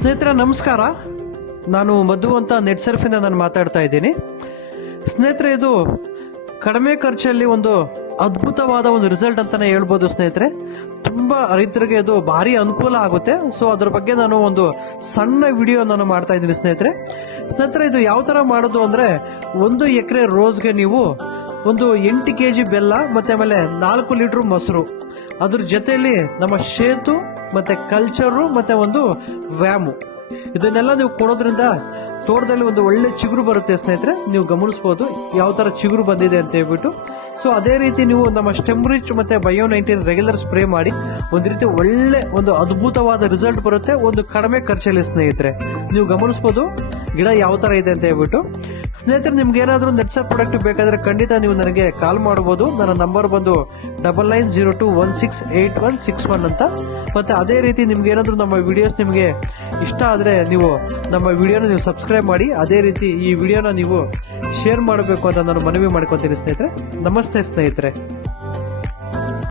ಸ್ನೇಹಿತರೆ, ನಮಸ್ಕಾರ. ನಾನು ಮಧು ಅಂತ ನೆಟ್ ಸರ್ಫಿಂದ ನಾನು ಮಾತಾಡ್ತಾ ಇದ್ದೀನಿ. ಸ್ನೇಹಿತರೆ, ಇದು ಕಡಿಮೆ ಖರ್ಚಲ್ಲಿ ಒಂದು ಅದ್ಭುತವಾದ ಒಂದು ರಿಸಲ್ಟ್ ಅಂತಾನೆ ಹೇಳ್ಬೋದು ಸ್ನೇಹಿತರೆ. ತುಂಬ ರೈತರಿಗೆ ಇದು ಭಾರಿ ಅನುಕೂಲ ಆಗುತ್ತೆ. ಸೊ ಅದ್ರ ಬಗ್ಗೆ ನಾನು ಒಂದು ಸಣ್ಣ ವಿಡಿಯೋ ನಾನು ಮಾಡ್ತಾ ಇದ್ದೀನಿ ಸ್ನೇಹಿತರೆ. ಸ್ನೇಹಿತರೆ, ಇದು ಯಾವ ತರ ಮಾಡೋದು ಅಂದ್ರೆ ಒಂದು ಎಕರೆ ರೋಸ್ಗೆ ನೀವು ಒಂದು ಎಂಟು ಕೆ ಜಿ ಬೆಲ್ಲ ಮತ್ತೆ ಆಮೇಲೆ ನಾಲ್ಕು ಲೀಟರ್ ಮೊಸರು. ಅದ್ರ ಜೊತೆಯಲ್ಲಿ ನಮ್ಮ ಶೇತು ಮತ್ತೆ ಕಲ್ಚರು ಮತ್ತೆ ಒಂದು ವ್ಯಾಮು. ಇದನ್ನೆಲ್ಲ ನೀವು ಕೊಡೋದ್ರಿಂದ ತೋಟದಲ್ಲಿ ಒಂದು ಒಳ್ಳೆ ಚಿಗುರು ಬರುತ್ತೆ ಸ್ನೇಹಿತರೆ. ನೀವು ಗಮನಿಸಬಹುದು ಯಾವ ತರ ಚಿಗುರು ಬಂದಿದೆ ಅಂತ ಹೇಳ್ಬಿಟ್ಟು. ಸೊ ಅದೇ ರೀತಿ ನೀವು ನಮ್ಮ ಸ್ಟೆಮ್ರಿಚ್ ಮತ್ತೆ ಬಯೋ ನೈನ್ಟೀನ್ ರೆಗ್ಯುಲರ್ ಸ್ಪ್ರೇ ಮಾಡಿ ಒಂದು ರೀತಿ ಒಳ್ಳೆ ಒಂದು ಅದ್ಭುತವಾದ ರಿಸಲ್ಟ್ ಬರುತ್ತೆ ಒಂದು ಕಡಿಮೆ ಖರ್ಚಲ್ಲಿ ಸ್ನೇಹಿತರೆ. ನೀವು ಗಮನಿಸಬಹುದು ಗಿಡ ಯಾವ ತರ ಇದೆ ಅಂತ ಹೇಳ್ಬಿಟ್ಟು. ಸ್ನೇಹಿತರೆ, ನಿಮ್ಗೆ ಏನಾದರೂ ನೆಟ್ಸರ್ ಪ್ರಾಡಕ್ಟ್ ಬೇಕಾದ್ರೆ ಖಂಡಿತ ನೀವು ನನಗೆ ಕಾಲ್ ಮಾಡಬಹುದು ನನ್ನ ನಂಬರ್ ಬಂದು double nine zero two one six eight one six one ಅಂತ. ಮತ್ತೆ ಅದೇ ರೀತಿ ನಿಮ್ಗೆ ಏನಾದರೂ ನಮ್ಮ ವಿಡಿಯೋಸ್ ನಿಮಗೆ ಇಷ್ಟ ಆದರೆ ನೀವು ನಮ್ಮ ವಿಡಿಯೋನ ನೀವು ಸಬ್ಸ್ಕ್ರೈಬ್ ಮಾಡಿ, ಅದೇ ರೀತಿ ಈ ವಿಡಿಯೋನ ನೀವು ಶೇರ್ ಮಾಡಬೇಕು ಅಂತ ನಾನು ಮನವಿ ಮಾಡ್ಕೊತೀನಿ ಸ್ನೇಹಿತರೆ. ನಮಸ್ತೆ ಸ್ನೇಹಿತರೆ.